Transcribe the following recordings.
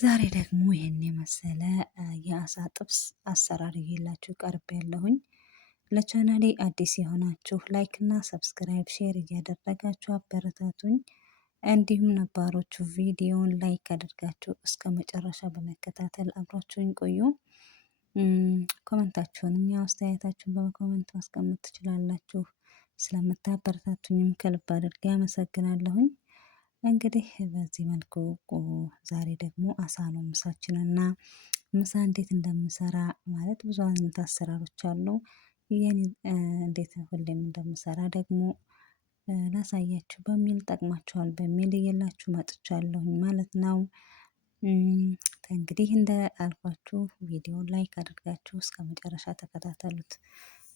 ዛሬ ደግሞ ይህን የመሰለ የአሳ ጥብስ አሰራር ይዤላችሁ ቀርቤያለሁኝ። ለቻናሌ አዲስ የሆናችሁ ላይክ እና ሰብስክራይብ ሼር እያደረጋችሁ አበረታቱኝ። እንዲሁም ነባሮቹ ቪዲዮውን ላይክ አድርጋችሁ እስከ መጨረሻ በመከታተል አብራችሁኝ ቆዩ። ኮመንታችሁንም ያው አስተያየታችሁን በኮመንት ማስቀመጥ ትችላላችሁ። ስለምታበረታቱኝም ከልብ አድርጌ አመሰግናለሁኝ። እንግዲህ በዚህ መልኩ ዛሬ ደግሞ አሳ ነው ምሳችንና ምሳ እንዴት እንደምሰራ ማለት ብዙ አይነት አሰራሮች አሉ። የኔ እንዴት ሁሌም እንደምሰራ ደግሞ ላሳያችሁ በሚል ጠቅማችኋል በሚል እየላችሁ መጥቻለሁኝ ማለት ነው። እንግዲህ እንደ አልኳችሁ ቪዲዮን ላይክ አድርጋችሁ እስከ መጨረሻ ተከታተሉት።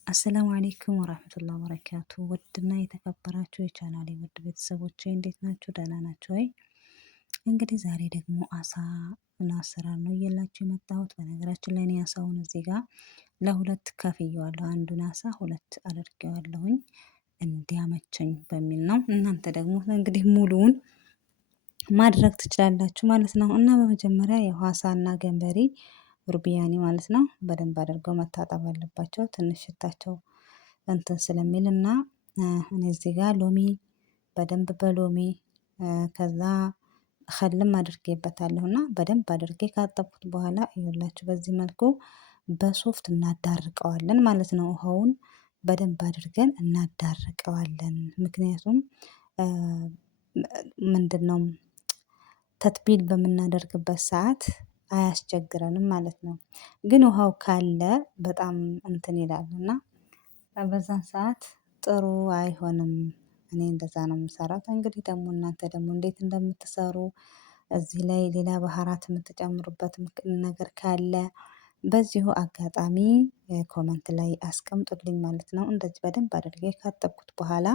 አሰላሙ አሌይኩም ወራህመቱላሂ ወበረካቱ። ውድና የተከበራችሁ የቻናሌ ውድ ቤተሰቦቼ እንዴት ናችሁ? ደህና ናችሁ ወይ? እንግዲህ ዛሬ ደግሞ አሳ አሰራር ነው እየላችሁ የመጣሁት። በነገራችን ላይ እኔ አሳውን እዚህ ጋር ለሁለት ከፍየዋለሁ። አንዱን አሳ ሁለት አድርጌዋለሁኝ እንዲያመቸኝ በሚል ነው። እናንተ ደግሞ እንግዲህ ሙሉውን ማድረግ ትችላላችሁ ማለት ነው። እና በመጀመሪያ የአሳና ገንበሪ ሩቢያኒ ማለት ነው በደንብ አድርገው መታጠብ አለባቸው። ትንሽ ሽታቸው እንትን ስለሚልና እኔ እዚህ ጋር ሎሚ በደንብ በሎሚ ከዛ ኸልም አድርጌበታለሁና በደንብ አድርጌ ካጠብኩት በኋላ ይኸውላችሁ በዚህ መልኩ በሶፍት እናዳርቀዋለን ማለት ነው። ውሃውን በደንብ አድርገን እናዳርቀዋለን። ምክንያቱም ምንድነው ተትቢል በምናደርግበት ሰዓት አያስቸግረንም ማለት ነው። ግን ውሃው ካለ በጣም እንትን ይላል እና በዛን ሰዓት ጥሩ አይሆንም። እኔ እንደዛ ነው የምሰራው። እንግዲህ ደግሞ እናንተ ደግሞ እንዴት እንደምትሰሩ እዚህ ላይ ሌላ ባህራት የምትጨምሩበት ነገር ካለ በዚሁ አጋጣሚ ኮመንት ላይ አስቀምጡልኝ ማለት ነው። እንደዚህ በደንብ አድርጌ ካጠብኩት በኋላ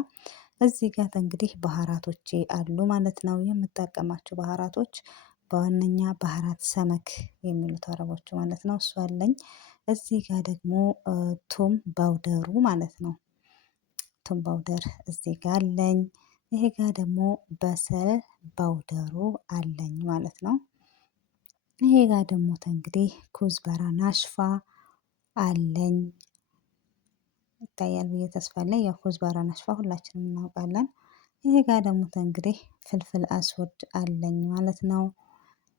እዚህ ጋር እንግዲህ ባህራቶቼ አሉ ማለት ነው። የምጠቀማቸው ባህራቶች በዋነኛ ባህራት ሰመክ የሚሉት አረቦቹ ማለት ነው። እሱ አለኝ። እዚህ ጋር ደግሞ ቱም ባውደሩ ማለት ነው። ቱም ባውደር እዚህ ጋር አለኝ። ይሄ ጋር ደግሞ በሰል ባውደሩ አለኝ ማለት ነው። ይሄ ጋር ደግሞ እንግዲህ ኩዝበራ ናሽፋ አለኝ። ይታያል ብዬ ተስፋ አለኝ። ያው ኩዝበራ ናሽፋ ሁላችንም እናውቃለን። ይሄ ጋር ደግሞ እንግዲህ ፍልፍል አስወድ አለኝ ማለት ነው።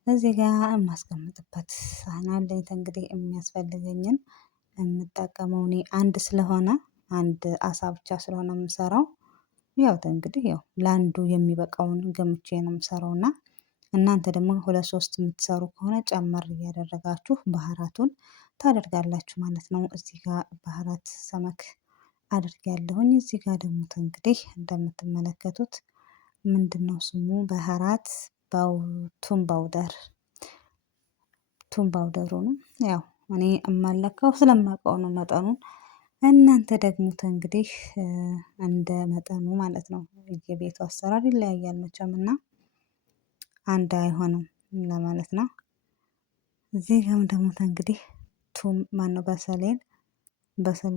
እዚህ ጋር የማስቀምጥበት ሳህን አለኝ። እንግዲህ የሚያስፈልገኝን የምጠቀመው እኔ አንድ ስለሆነ አንድ አሳ ብቻ ስለሆነ የምሰራው ያው እንግዲህ ያው ለአንዱ የሚበቃውን ገምቼ ነው የምሰራው እና እናንተ ደግሞ ሁለት ሶስት የምትሰሩ ከሆነ ጨመር እያደረጋችሁ ባህራቱን ታደርጋላችሁ ማለት ነው። እዚህ ጋር ባህራት ሰመክ አድርጌያለሁኝ። እዚህ ጋር ደግሞ እንግዲህ እንደምትመለከቱት ምንድነው ስሙ ባህራት ቱም ባውደር ቱም ባውደሩ ነው። ያው እኔ እማለካው ስለማውቀው ነው መጠኑን። እናንተ ደግሞ እንግዲህ እንደ መጠኑ ማለት ነው። የቤቱ አሰራር ይለያያል መቼም እና አንድ አይሆንም ለማለት ነው። እዚህ ጋርም ደግሞ እንግዲህ ቱም ማነው በሰል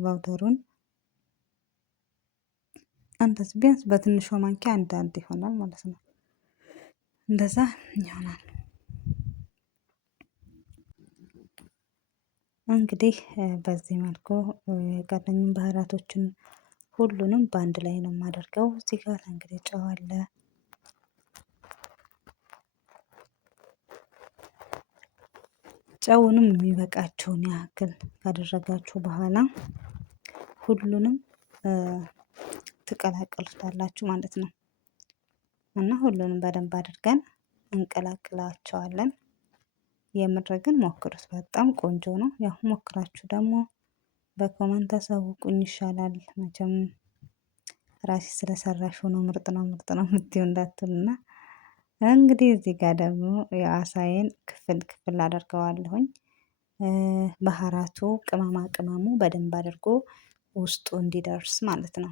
ባውደሩን እንደዚህ ቢያንስ በትንሿ ማንኪያ አንድ ይሆናል ማለት ነው። እንደዛ ይሆናል። እንግዲህ በዚህ መልኩ የቀረኝን ባህራቶችን ሁሉንም በአንድ ላይ ነው የማደርገው። እዚህ ጋር እንግዲህ ጨው አለ። ጨውንም የሚበቃችሁን ያክል ካደረጋችሁ በኋላ ሁሉንም ትቀላቅሉታላችሁ ማለት ነው። እና ሁሉንም በደንብ አድርገን እንቀላቅላቸዋለን። የምር ግን ሞክሩት፣ በጣም ቆንጆ ነው። ያው ሞክራችሁ ደግሞ በኮመንት አሳውቁኝ ይሻላል። መቼም ራሴ ስለሰራሽው ነው ምርጥ ነው የምትይው እንዳትሉና እንግዲህ እዚህ ጋር ደግሞ የአሳዬን ክፍል ክፍል አደርገዋለሁኝ። ባህራቱ ቅመማ ቅመሙ በደንብ አድርጎ ውስጡ እንዲደርስ ማለት ነው።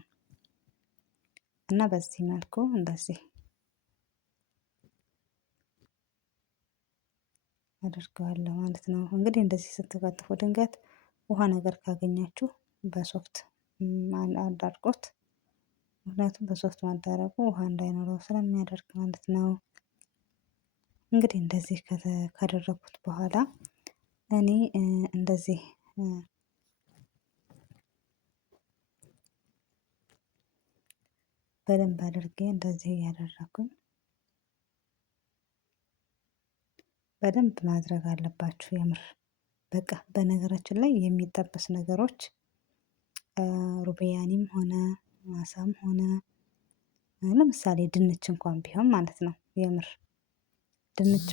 እና በዚህ መልኩ እንደዚህ አደርገዋለሁ ማለት ነው። እንግዲህ እንደዚህ ስትከትፉ ድንገት ውሃ ነገር ካገኛችሁ በሶፍት አዳርቆት። ምክንያቱም በሶፍት ማዳረቁ ውሃ እንዳይኖረው ስለሚያደርግ ማለት ነው። እንግዲህ እንደዚህ ካደረኩት በኋላ እኔ እንደዚህ በደንብ አድርጌ እንደዚህ እያደረኩኝ በደንብ ማድረግ አለባችሁ የምር። በቃ በነገራችን ላይ የሚጠበስ ነገሮች ሩብያኒም ሆነ አሳም ሆነ ለምሳሌ ድንች እንኳን ቢሆን ማለት ነው የምር ድንች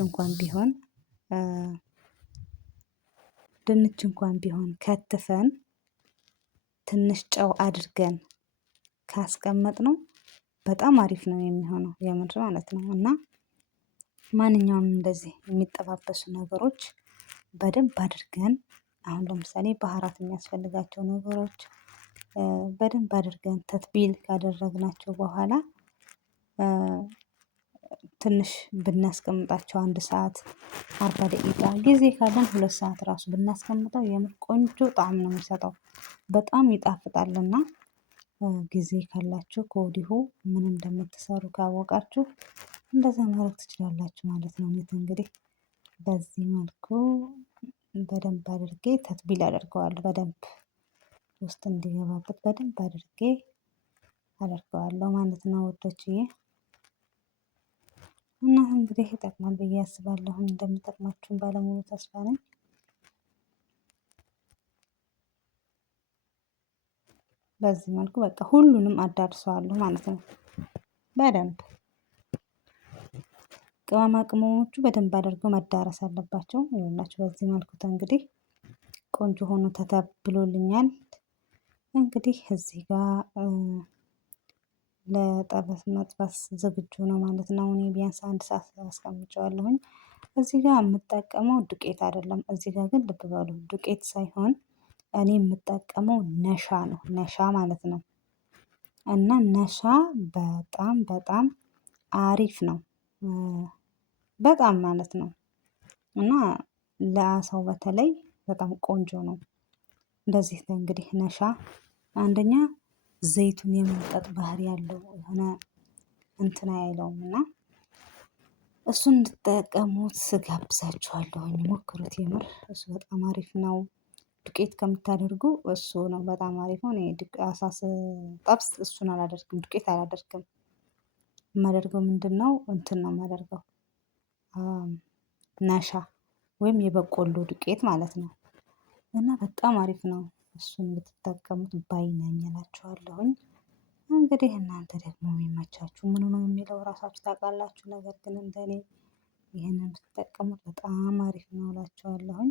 እንኳን ቢሆን ከትፈን ትንሽ ጨው አድርገን ካስቀመጥነው በጣም አሪፍ ነው የሚሆነው የምር ማለት ነው። እና ማንኛውም እንደዚህ የሚጠባበሱ ነገሮች በደንብ አድርገን አሁን ለምሳሌ ባህራት የሚያስፈልጋቸው ነገሮች በደንብ አድርገን ተትቢል ካደረግናቸው በኋላ ትንሽ ብናስቀምጣቸው 1 ሰዓት 40 ደቂቃ ጊዜ ካለን 2 ሰዓት ራሱ ብናስቀምጠው የምር ቆንጆ ጣዕም ነው የሚሰጠው። በጣም ይጣፍጣልና ጊዜ ካላችሁ ከወዲሁ ምን እንደምትሰሩ ካወቃችሁ እንደዛ ማድረግ ትችላላችሁ ማለት ነው። እኔ እንግዲህ በዚህ መልኩ በደንብ አድርጌ ተትቢል አደርገዋለሁ በደንብ ውስጥ እንዲገባበት በደንብ አድርጌ አደርገዋለሁ ማለት ነው ውዶችዬ። እና እንግዲህ ይጠቅማል ብዬ አስባለሁ እንደሚጠቅማችሁም ባለሙሉ ተስፋ ነኝ። በዚህ መልኩ በቃ ሁሉንም አዳርሰዋለሁ ማለት ነው። በደንብ ቅመማ ቅመሞቹ በደንብ አድርገው መዳረስ አለባቸው። ይኸውላችሁ በዚህ መልኩ እንግዲህ ቆንጆ ሆኖ ተተብሎልኛል። እንግዲህ እዚህ ጋር ለጠበስ መጥበስ ዝግጁ ነው ማለት ነው። እኔ ቢያንስ 1 ሰዓት አስቀምጨዋለሁኝ። እዚህ ጋር የምጠቀመው ዱቄት አይደለም። እዚህ ጋር ግን ልብ በሉ ዱቄት ሳይሆን እኔ የምጠቀመው ነሻ ነው ነሻ ማለት ነው። እና ነሻ በጣም በጣም አሪፍ ነው በጣም ማለት ነው። እና ለአሳው በተለይ በጣም ቆንጆ ነው። እንደዚህ እንግዲህ ነሻ አንደኛ ዘይቱን የመምጠጥ ባህሪ ያለው የሆነ እንትን አይለውም እና እሱን እንድትጠቀሙት እጋብዛችኋለሁኝ። ሞክሩት የምር እሱ በጣም አሪፍ ነው። ዱቄት ከምታደርጉ እሱ ነው በጣም አሪፍ ነው። እኔ አሳ ስጠብስ እሱን አላደርግም ዱቄት አላደርግም። የማደርገው ምንድነው እንትን ነው የማደርገው ነሻ ወይም የበቆሎ ዱቄት ማለት ነው። እና በጣም አሪፍ ነው እሱን ብትጠቀሙት ባይ ነኝ እላችኋለሁኝ። እንግዲህ እናንተ ደግሞ የሚመቻችሁ ምኑ ነው የሚለው ራሳችሁ ታውቃላችሁ። ነገር ግን እንደኔ ይህንን ብትጠቀሙት በጣም አሪፍ ነው እላችኋለሁኝ።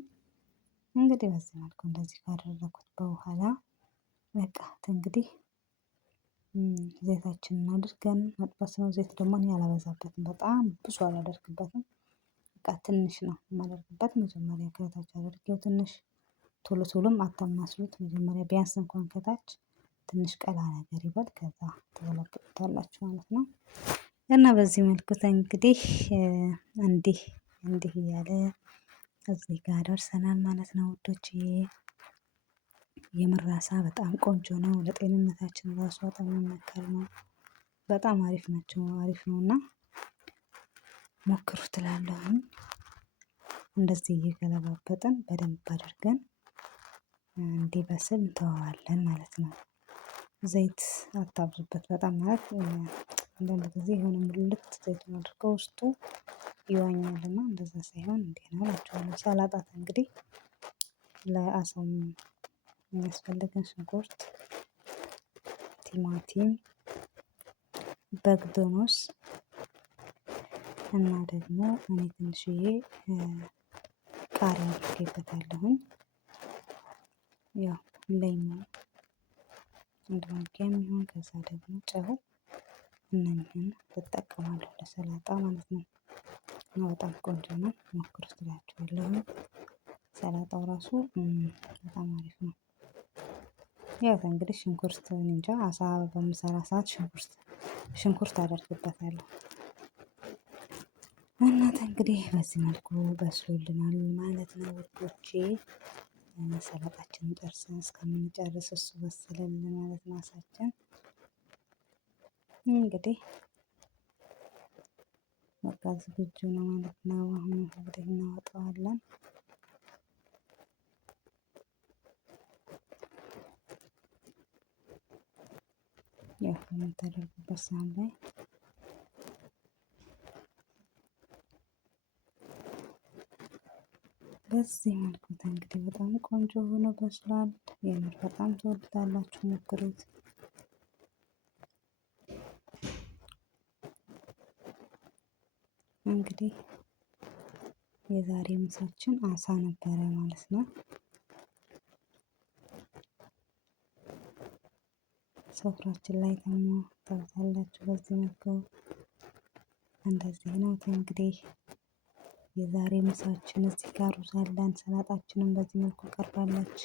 እንግዲህ በዚህ መልኩ እንደዚህ ካደረኩት በኋላ በቃ እንግዲህ ዘይታችንን አድርገን መጥበስ ነው። ዘይት ደግሞ እኔ አላበዛበትም በጣም ብዙ አላደርግበትም። በቃ ትንሽ ነው የማደርግበት መጀመሪያ ከታች አድርጌው ትንሽ ቶሎ ቶሎም አታማስሉት መጀመሪያ ቢያንስ እንኳን ከታች ትንሽ ቀላ ነገር ይበል ከዛ ትገለብጡታላችሁ ማለት ነው። እና በዚህ መልኩ እንግዲህ እንዲህ እንዲህ እያለ እዚህ ጋር ደርሰናል ማለት ነው ውዶችዬ። የምር አሳ በጣም ቆንጆ ነው ለጤንነታችን ራሱ በጣም የሚመከር ነው። በጣም አሪፍ ናቸው አሪፍ ነውና ሞክሩት እላለሁኝ። እንደዚህ እየገለባበጥን በደንብ አድርገን እንዲበስል እንተወዋለን ማለት ነው። ዘይት አታብዙበት በጣም ማለት አንዳንድ ጊዜ የሆነ ሙልት ዘይቱን አድርገው ውስጡ ይዋኛልና እንደዛ ሳይሆን እንዲህ ነው እላችኋለሁ። ሳላጣት እንግዲህ ለአሳውም የሚያስፈልገን ሽንኩርት፣ ቲማቲም፣ በግዶኖስ እና ደግሞ እኔ ትንሽዬ ቃሪያ አድርጌበታለሁኝ። ያው ሌሞን 1 ማንኪያ የሚሆን ከዛ ደግሞ ጨው እነኚህን እጠቀማለሁ ለሰላጣ ማለት ነው። እና በጣም ቆንጆ ነው ሞክሩት እላችኋለሁ። ሰላጣው ራሱ በጣም አሪፍ ነው። ያው እንግዲህ ሽንኩርት እኔ እንጃ አሳ በምሰራ ሰዓት ሽንኩርት አደርግበታለሁ። እናት እንግዲህ በዚህ መልኩ በስሎልናል ማለት ነው ውዶቼ። ሰላጣችንን ጨርሰን እስከምንጨርስ እሱ በሰለልን ማለት ነው አሳችን። እንግዲህ በቃ ዝግጁ ነው ማለት ነው። አሁን እንግዲህ እናወጣዋለን። ያው በምታደርጉበት ሰዓት ላይ በዚህ መልኩ እንግዲህ በጣም ቆንጆ ሆኖ በስሏል። የምር በጣም ትወዱታላችሁ፣ ሞክሩት። እንግዲህ የዛሬ ምሳችን አሳ ነበረ ማለት ነው። ስፍራችን ላይ ደግሞ ታዩታላችሁ። በዚህ መልኩ እንደዚህ ነው እንግዲህ የዛሬ ምሳችን። እዚህ ጋር ሩዝ አለን፣ ሰላጣችንም በዚህ መልኩ ቀርባለች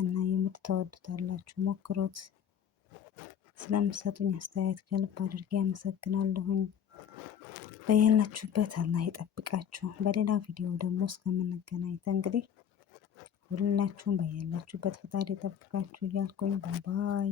እና የምር ተወዱታላችሁ፣ ሞክሩት። ስለምትሰጡኝ አስተያየት ከልብ አድርጌ አመሰግናለሁኝ። በያላችሁበት አላህ ይጠብቃችሁ። በሌላ ቪዲዮ ደግሞ እስከምንገናኝ እንግዲህ ሁላችሁም በያላችሁበት ፈጣሪ ይጠብቃችሁ እያልኩኝ ባይ ባይ።